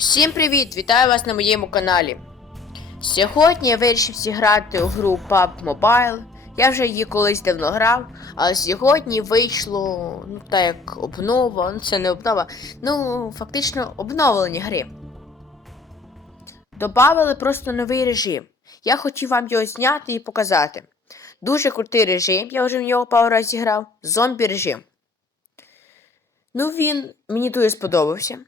Всім привіт! Вітаю вас на моєму каналі. Сьогодні я вирішив зіграти у гру PUBG Mobile. Я вже її колись давно грав, але сьогодні вийшло, ну так як обнова, ну це не обнова, ну фактично обновлення гри. Добавили просто новий режим. Я хотів вам його зняти і показати. Дуже крутий режим, я вже в нього пару разів грав. Зомбі режим. Ну він мені дуже сподобався.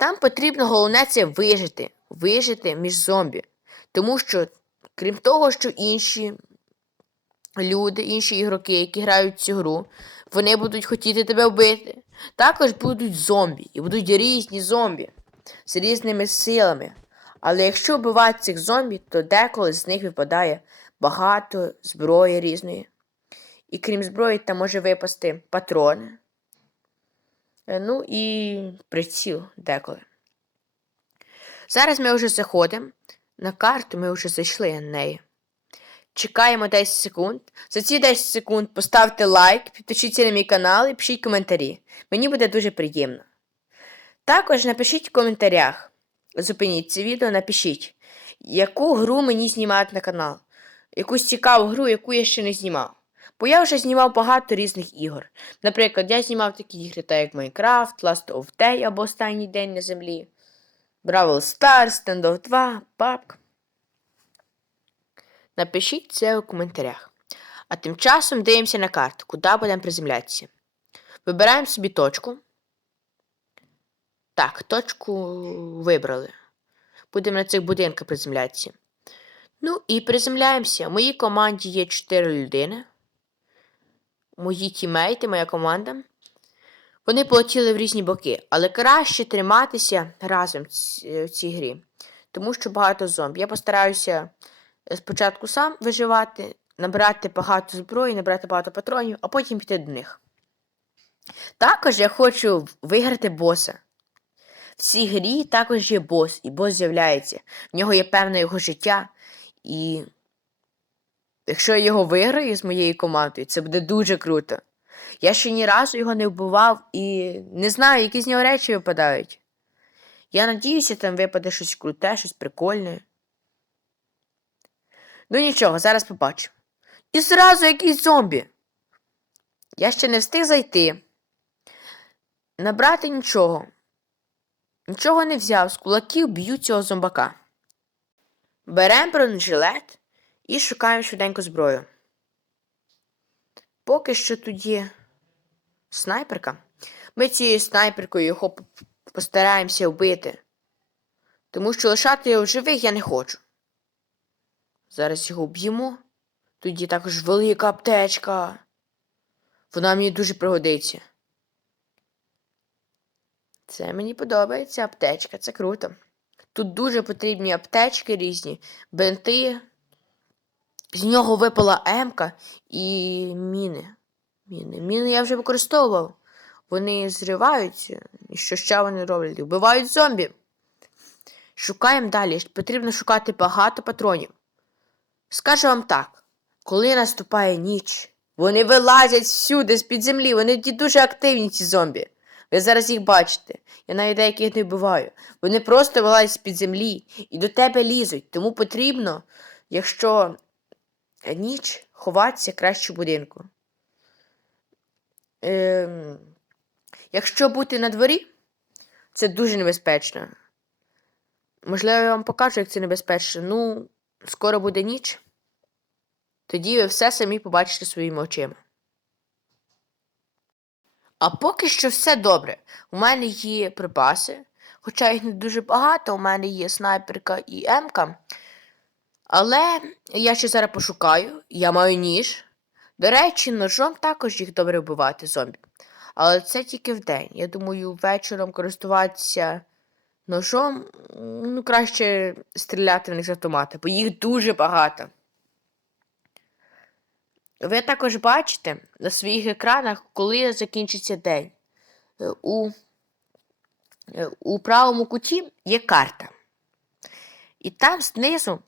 Там потрібно головне це вижити, вижити між зомбі. Тому що, крім того, що інші люди, інші ігроки, які грають цю гру, вони будуть хотіти тебе вбити. Також будуть зомбі, і будуть різні зомбі з різними силами. Але якщо вбивати цих зомбі, то деколи з них випадає багато зброї різної. І крім зброї, там може випасти патрони. Е, Ну і приціл деколи. Зараз ми вже заходимо на карту, ми вже зайшли на неї. Чекаємо 10 секунд. За ці 10 секунд поставте лайк, підпишіться на мій канал і пишіть коментарі. Мені буде дуже приємно. Також напишіть в коментарях. Зупиніть це відео, напишіть, яку гру мені знімати на канал. Якусь цікаву гру, яку я ще не знімав. Бо я вже знімав багато різних ігор. Наприклад, я знімав такі ігри, так як Minecraft, Last of Day або Останній день на землі. Бравл Stars, Standoff 2, PUBG. Напишіть це у коментарях. А тим часом дивимося на карту, куди будемо приземлятися. Вибираємо собі точку. Так, точку вибрали. Будемо на цих будинках приземлятися. Ну і приземляємося. В моїй команді є 4 людини. Мої тімейти, моя команда. Вони полетіли в різні боки, але краще триматися разом в цій грі, тому що багато зомбі. Я постараюся е, спочатку сам виживати, набрати багато зброї, набрати багато патронів, а потім піти до них. Також я хочу виграти боса. В цій грі також є бос, і бос з'являється. В нього є певне його життя, і якщо я його виграю з моєю командою, це буде дуже круто. Я ще ні разу його не вбивав і не знаю, які з нього речі випадають. Я надіюся, там випаде щось круте, щось прикольне. Ну нічого, зараз побачу. І зразу якийсь зомбі. Я ще не встиг зайти. Набрати нічого. Нічого не взяв, з кулаків б'ю цього зомбака. Беремо бронежилет і шукаємо швиденько зброю. Поки що є снайперка. Ми цією снайперкою його постараємося вбити. Тому що лишати його живих я не хочу. Зараз його вб'ємо. Є також велика аптечка. Вона мені дуже пригодиться. Це мені подобається аптечка, це круто. Тут дуже потрібні аптечки різні, бинти. З нього випала М-ка і міни. Міни. Міни я вже використовував. Вони зриваються. І що ще вони роблять? Вбивають зомбі. Шукаємо далі. Потрібно шукати багато патронів. Скажу вам так: коли наступає ніч, вони вилазять всюди з-під землі, вони ті дуже активні, ці зомбі. Ви зараз їх бачите. Я навіть деяких не вбиваю. Вони просто вилазять з-під землі і до тебе лізуть. Тому потрібно, якщо ніч, ховатися краще в будинку. Ем, якщо бути на дворі, це дуже небезпечно. Можливо, я вам покажу, як це небезпечно. Ну, скоро буде ніч. Тоді ви все самі побачите своїми очима. А поки що все добре. У мене є припаси, хоча їх не дуже багато, у мене є снайперка і М-ка. Але я ще зараз пошукаю, я маю ніж. До речі, ножом також їх добре вбивати зомбі. Але це тільки вдень. Я думаю, вечором користуватися ножом, ну, краще стріляти в них з автомата, бо їх дуже багато. Ви також бачите на своїх екранах, коли закінчиться день. Е, У, е, у правому куті є карта. І там знизу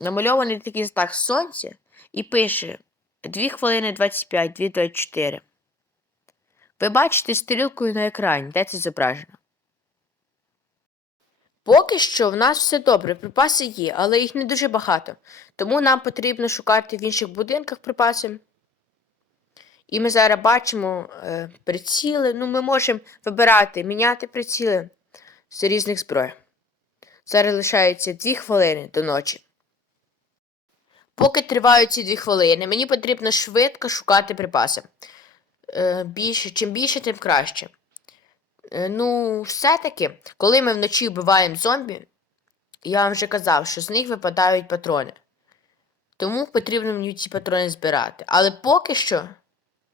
намальований такий знак сонця і пише 2 хвилини 25, 2 24. Ви бачите стрілкою на екрані, де це зображено. Поки що в нас все добре, припаси є, але їх не дуже багато. Тому нам потрібно шукати в інших будинках припаси. І ми зараз бачимо е, приціли. Ну, ми можемо вибирати, міняти приціли з різних зброй. Зараз лишається 2 хвилини до ночі. Поки тривають ці 2 хвилини, мені потрібно швидко шукати припаси. Е, більше, чим більше, тим краще. Е, ну, все-таки, коли ми вночі вбиваємо зомбі, я вам вже казав, що з них випадають патрони. Тому потрібно мені ці патрони збирати. Але поки що,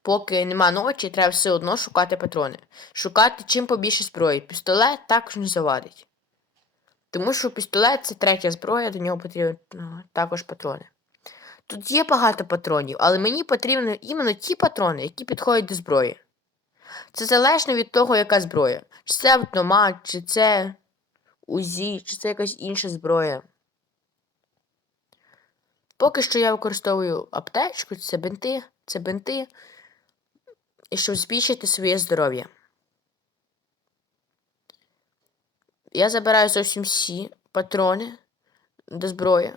поки нема ночі, треба все одно шукати патрони. Шукати чим побільше зброї. Пістолет також не завадить. Тому що пістолет це третя зброя, до нього потрібно також патрони. Тут є багато патронів, але мені потрібні іменно ті патрони, які підходять до зброї. Це залежно від того, яка зброя. Чи це автомат, чи це УЗІ, чи це якась інша зброя. Поки що я використовую аптечку, це бинти, це бинти, щоб збільшити своє здоров'я. Я забираю зовсім всі патрони до зброї.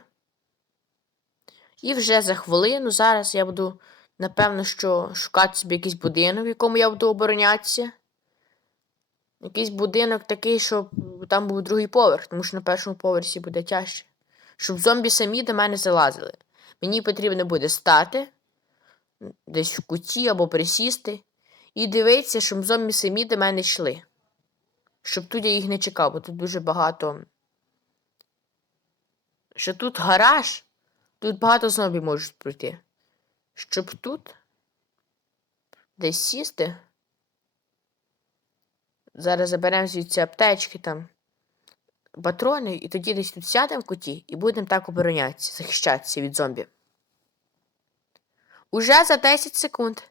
І вже за хвилину зараз я буду, напевно, що шукати собі якийсь будинок, в якому я буду оборонятися. Якийсь будинок такий, щоб там був другий поверх, тому що на першому поверсі буде тяжче. Щоб зомбі самі до мене залазили. Мені потрібно буде стати десь в куті або присісти і дивитися, щоб зомбі самі до мене йшли. Щоб тут я їх не чекав, бо тут дуже багато. Що тут гараж, тут багато зомбі можуть пройти. Щоб тут десь сісти. Зараз заберемо звідси аптечки там, патрони, і тоді десь тут сядемо в куті і будемо так оборонятися, захищатися від зомбі. Уже за 10 секунд.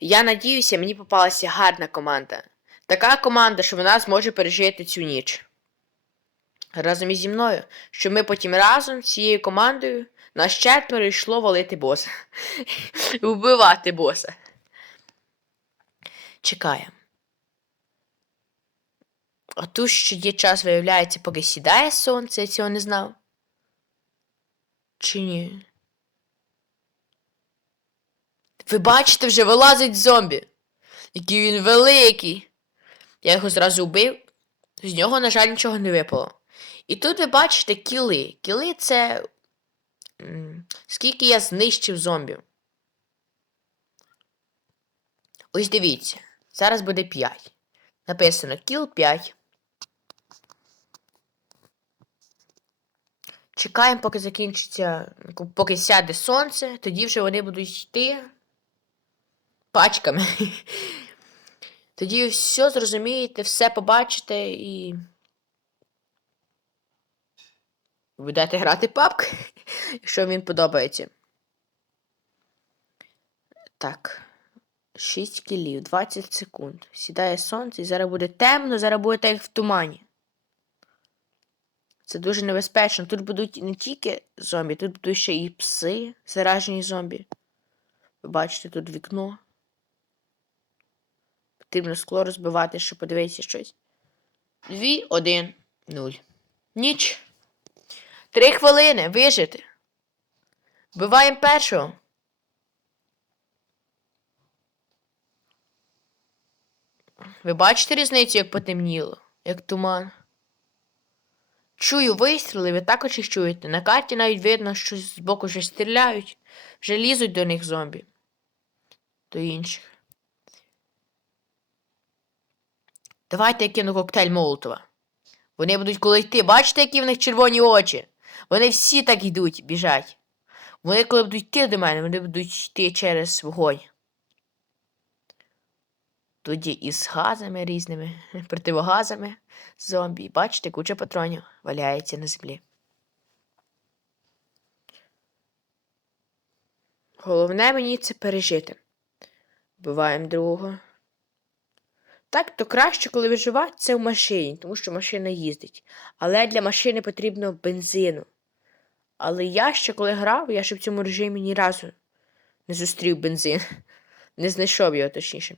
Я надіюся, мені попалася гарна команда. Така команда, що вона зможе пережити цю ніч. Разом із зі мною, щоб ми потім разом з цією командою нас четверо йшло валити боса. Вбивати боса. Чекаємо. А тут ще є час, виявляється, поки сідає сонце, я цього не знав. Чи ні? Ви бачите, вже вилазить зомбі. Який він великий. Я його зразу вбив. З нього, на жаль, нічого не випало. І тут ви бачите кіли. Кіли це. Скільки я знищив зомбів. Ось дивіться. Зараз буде 5. Написано кіл 5. Чекаємо, поки закінчиться, поки сяде сонце, тоді вже вони будуть йти пачками. Тоді все зрозумієте, все побачите і. Будете грати папк, якщо він подобається. Так. 6 кілів, 20 секунд. Сідає сонце і зараз буде темно, зараз буде як в тумані. Це дуже небезпечно. Тут будуть не тільки зомбі, тут будуть ще і пси, заражені зомбі. Ви бачите тут вікно. Потрібно скло розбивати, щоб подивитися щось. Дві, один, нуль. Ніч. Три хвилини. Вижити. Вбиваємо першого. Ви бачите різницю, як потемніло, як туман? Чую вистріли, ви також їх чуєте. На карті навіть видно, що збоку вже стріляють, вже лізуть до них зомбі. До інших. Давайте я кину коктейль Молотова. Вони будуть коли йти. Бачите, які в них червоні очі? Вони всі так йдуть, біжать. Вони, коли будуть йти до мене, вони будуть йти через вогонь. Тоді із газами різними, противогазами зомбі. Бачите, куча патронів валяється на землі. Головне мені це пережити. Вбиваємо другого. Так, то краще, коли виживати, це в машині, тому що машина їздить. Але для машини потрібно бензину. Але я ще коли грав, я ще в цьому режимі ні разу не зустрів бензин. Не знайшов його точніше.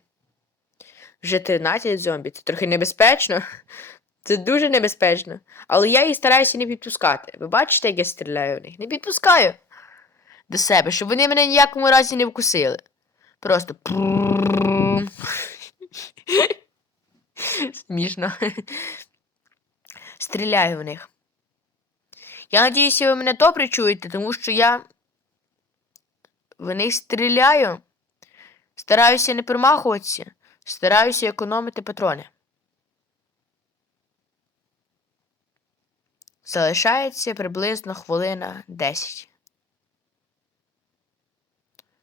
вже 13 зомбі. Це трохи небезпечно. Це дуже небезпечно. Але я їх стараюся не підпускати. Ви бачите, як я стріляю в них? Не підпускаю до себе, щоб вони мене ніякому разі не вкусили. Просто. Смішно. Стріляю в них. Я надіюся, ви мене добре чуєте, тому що я в них стріляю. Стараюся не примахуватися, стараюся економити патрони. Залишається приблизно хвилина 10.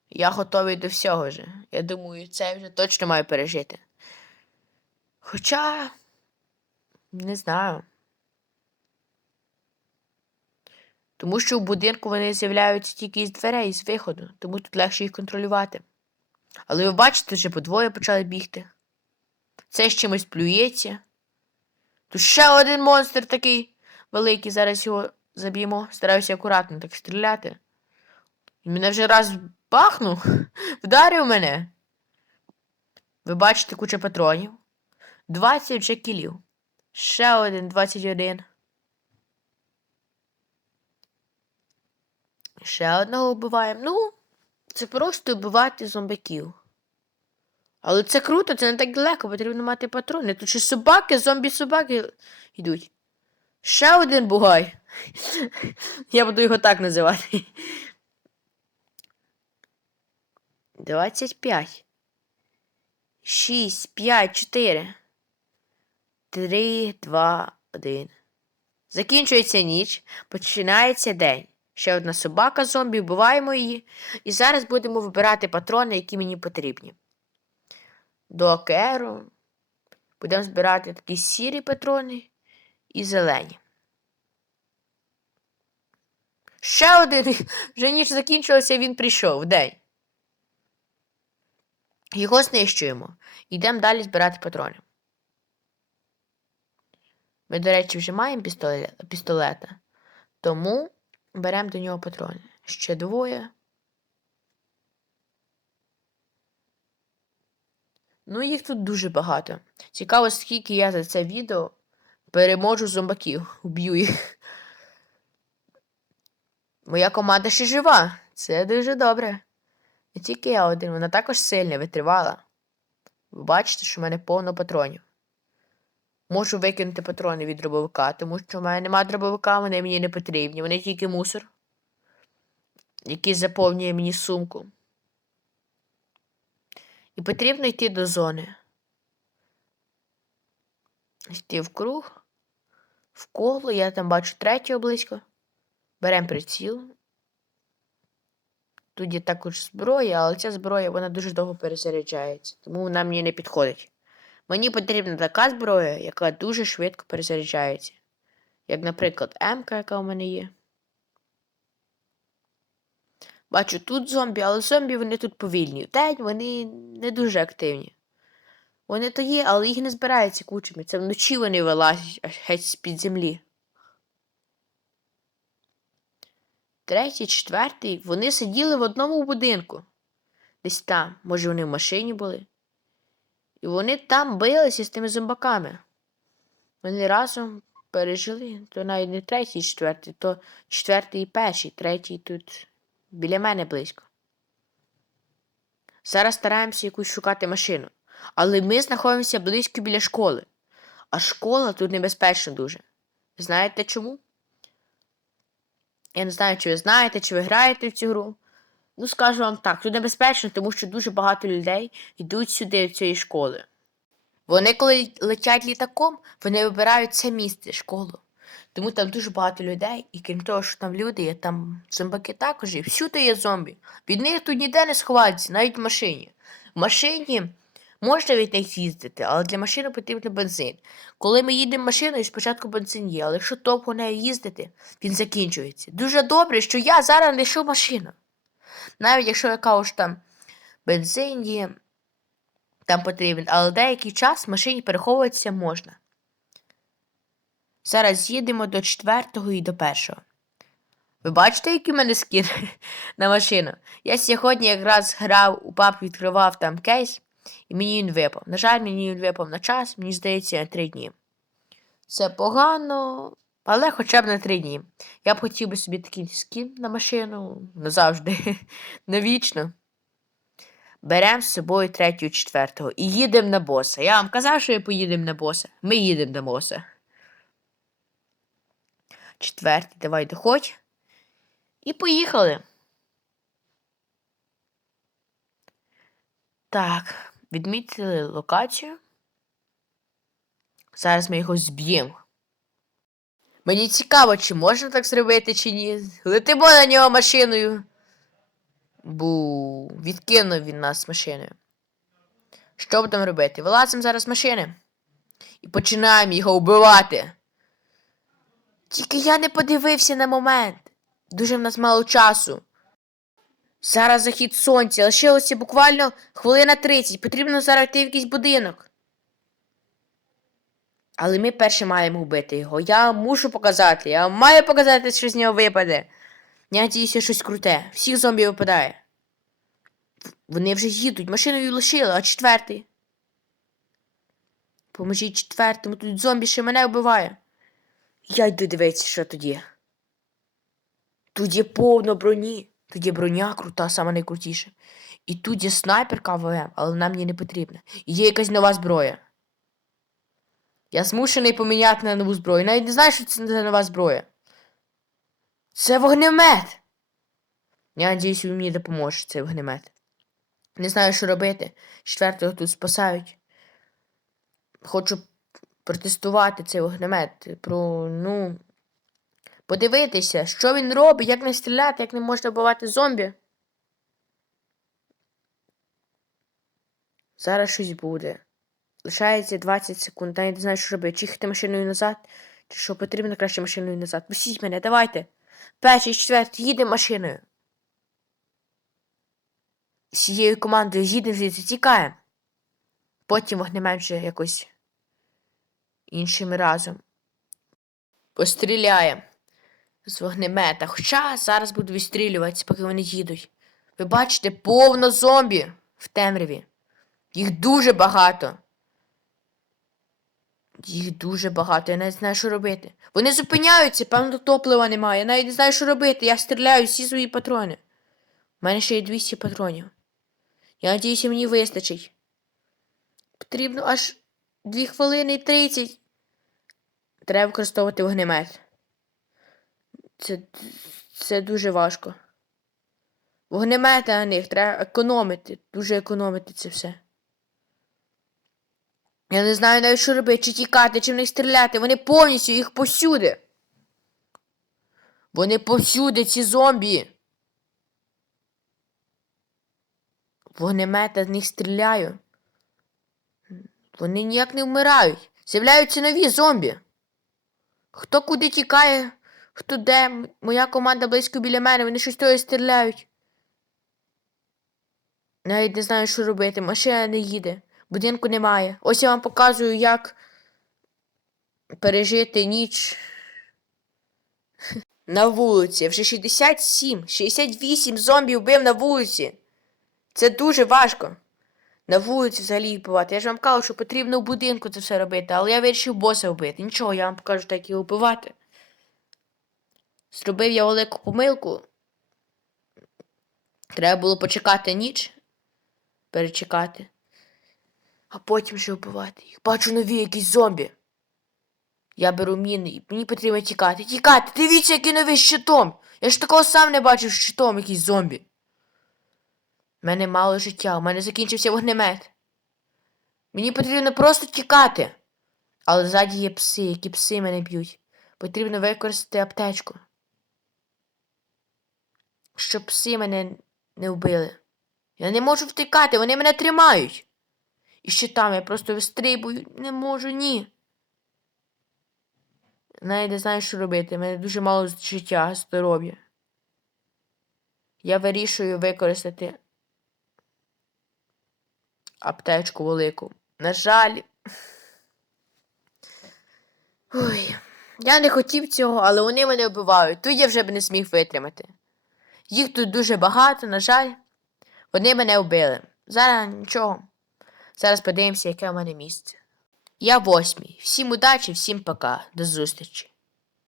Я готовий до всього вже. Я думаю, це вже точно маю пережити. Хоча, не знаю. Тому що в будинку вони з'являються тільки із дверей, з виходу, тому тут легше їх контролювати. Але ви бачите, вже по двоє почали бігти. Це з чимось плюється. Тут ще один монстр такий великий, зараз його заб'ємо. Стараюся акуратно так стріляти. Він мене вже раз бахнув, вдарив мене. Ви бачите куча патронів. 20 вже кілів. Ще один 21. Ще одного вбиваємо. Ну, це просто вбивати зомбаків. Але це круто, це не так далеко, потрібно мати патрони. Тут ще собаки, зомбі-собаки йдуть. Ще один бугай. Я буду його так називати. 25. 6, 5, 4. 3, 2, 1. Закінчується ніч, починається день. Ще одна собака зомбі, вбиваємо її. І зараз будемо вибирати патрони, які мені потрібні. До океару будемо збирати такі сірі патрони і зелені. Ще один. Вже ніч закінчилася, він прийшов день. Його знищуємо. Йдемо далі збирати патрони. Ми, до речі, вже маємо пістолета, тому беремо до нього патрони. Ще двоє. Ну, їх тут дуже багато. Цікаво, скільки я за це відео переможу зомбаків, уб'ю їх. Моя команда ще жива. Це дуже добре. Не тільки я один, вона також сильна, витривала. Ви бачите, що в мене повно патронів. Можу викинути патрони від дробовика, тому що в мене немає дробовика, вони мені не потрібні. Вони тільки мусор, який заповнює мені сумку. І потрібно йти до зони. Йти в круг, в коло, я там бачу третього близько. Беремо приціл. Тут є також зброя, але ця зброя вона дуже довго перезаряджається, тому вона мені не підходить. Мені потрібна така зброя, яка дуже швидко перезаряджається. Як, наприклад, м яка у мене є. Бачу тут зомбі, але зомбі вони тут повільні. Вдень вони не дуже активні. Вони то є, але їх не збирається кучами. Це вночі вони вилазять аж геть з-під землі. Третій, четвертий, вони сиділи в одному будинку. Десь там, може, вони в машині були. І вони там билися з тими зомбаками. Вони разом пережили, то навіть не третій, четвертий, то четвертий і перший, третій тут біля мене близько. Зараз стараємося якусь шукати машину. Але ми знаходимося близько біля школи. А школа тут небезпечна дуже. Знаєте чому? Я не знаю, чи ви знаєте, чи ви граєте в цю гру. Ну, скажу вам так, тут небезпечно, тому що дуже багато людей йдуть сюди, в цієї школи. Вони, коли летять літаком, вони вибирають це місце, школу. Тому там дуже багато людей, і крім того, що там люди є, там зомбаки також є. Всюди є зомбі. Від них тут ніде не сховатися, навіть в машині. В машині можна від них їздити, але для машини потрібен бензин. Коли ми їдемо машиною, спочатку бензин є, але якщо довго нею їздити, він закінчується. Дуже добре, що я зараз знайшов машину. Навіть якщо яка ж там бензин є, там потрібен, але деякий час в машині переховуватися можна. Зараз їдемо до четвертого і до першого. Ви бачите, який в мене скін на машину? Я сьогодні якраз грав у пап, відкривав там кейс, І мені він випав. На жаль, мені він випав на час, мені здається, на три дні. Це погано, але хоча б на три дні. Я б хотів би собі такий скін на машину назавжди, навічно. Беремо з собою третього, четвертого і їдемо на боса. Я вам казав, що ми поїдемо на боса. Ми їдемо на боса. Четвертий, давай доходь. І поїхали. Так, відмітили локацію. Зараз ми його зб'ємо. Мені цікаво, чи можна так зробити, чи ні. Летимо на нього машиною. Бу, відкинув він нас машиною. Що будемо робити? Вилазимо зараз з машини і починаємо його вбивати. Тільки я не подивився на момент. Дуже в нас мало часу. Зараз захід сонця, лишилося буквально хвилина 30. Потрібно зараз йти в якийсь будинок. Але ми перше маємо вбити його. Я мушу показати. Я маю показати, що з нього випаде. Я надіюся, щось круте. Всіх зомбі випадає. Вони вже їдуть, машиною лишили, а четвертий. Поможіть четвертому, тут зомбі ще мене вбиває. Я йду дивитися, що є. Тут є повно броні. Тут є броня крута, сама найкрутіша. І тут є снайперка АВМ, але вона мені не потрібна. І є якась нова зброя. Я змушений поміняти на нову зброю. Навіть не знаю, що це нова зброя. Це вогнемет. Я надіюсь, ви мені допоможе цей вогнемет. Не знаю, що робити. Четвертого тут спасають. Хочу протестувати цей вогнемет. Про, ну. Подивитися, що він робить, як не стріляти, як не можна вбивати зомбі. Зараз щось буде. Лишається 20 секунд. Я не знаю, що робити. Чи машиною назад, чи що потрібно краще машиною назад. Пустіть мене, давайте. Перший, четвертий, їдемо машиною. З цією командою їдемо звідси, тікаємо. Потім вогнемет вже якось іншим разом. Постріляємо з вогнемета. Хоча зараз буду відстрілюватися, поки вони їдуть. Ви бачите, повно зомбі в темряві. Їх дуже багато. Їх дуже багато, я навіть знаю, що робити. Вони зупиняються, певно, топлива немає. Я навіть не знаю, що робити. Я стріляю всі свої патрони. У мене ще є 200 патронів. Я надіюся, мені вистачить. Потрібно аж 2 хвилини і 30. Треба використовувати вогнемет. Це, це дуже важко. Вогнемети на них треба економити. Дуже економити це все. Я не знаю навіть, що робити, чи тікати, чи в них стріляти. Вони повністю їх повсюди. Вони повсюди, ці зомбі. Вогнемета з них стріляю. Вони ніяк не вмирають. З'являються нові зомбі. Хто куди тікає, хто де. Моя команда близько біля мене, вони щось тої стріляють. Навіть не знаю, що робити. Машина не їде. Будинку немає. Ось я вам показую, як пережити ніч на вулиці. Вже 67, 68 зомбі вбив на вулиці. Це дуже важко. На вулиці взагалі вбивати. Я ж вам кажу, що потрібно в будинку це все робити, але я вирішив боса вбити. Нічого, я вам покажу, як його вбивати. Зробив я велику помилку. Треба було почекати ніч. Перечекати. А потім вже вбивати їх. Бачу нові якісь зомбі. Я беру міни і мені потрібно тікати. Тікати! Дивіться, який новий щитом! Я ж такого сам не бачив щитом якийсь зомбі. У мене мало життя, у мене закінчився вогнемет. Мені потрібно просто тікати. Але ззаді є пси, які пси мене б'ють. Потрібно використати аптечку. Щоб пси мене не вбили. Я не можу втікати, вони мене тримають. І щитами я просто вистрибую, не можу, ні. Навіть не знаю, що робити. У мене дуже мало життя, здоров'я. Я вирішую використати аптечку велику. На жаль. Ой, я не хотів цього, але вони мене вбивають. Тут я вже б не зміг витримати. Їх тут дуже багато, на жаль, вони мене вбили. Зараз нічого. Зараз подивимося, яке в мене місце. Я восьмий. Всім удачі, всім пока. До зустрічі.